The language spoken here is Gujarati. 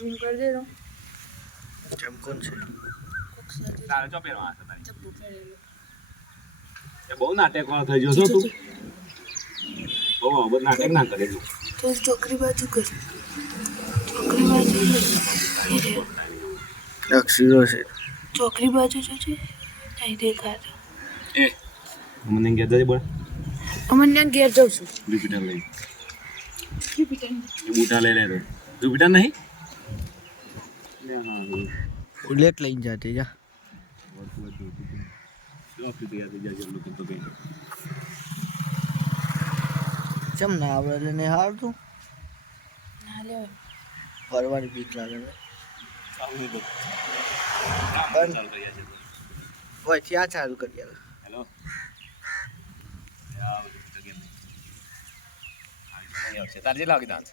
ઝૂમ કરી દે તો ચમકોન છે તારે ચો પહેરવા છે તારી ચપ્પુ પહેરેલો એ બહુ નાટક વાળો થઈ ગયો છો તું બહુ બધું નાટક ના કરે તું તો ચોકરી બાજુ કર ચોકરી બાજુ અક્ષરો છે ચોકરી બાજુ જોજે નહીં દેખાતો એ મને ઘેર જજે બોલ અમને ઘેર જાઉં છું જુપિટર લઈ એ બૂટા લઈ લે તો જુપિટર નહીં બુલેટ લઈને જાતે જા ચમ ના આવડે એટલે ને હાર તું ના લેવાય ફરવાની બીક લાગે હોય ત્યાં ચાલુ કરી યાર હેલો તાર જેટલા વાગે ડાન્સ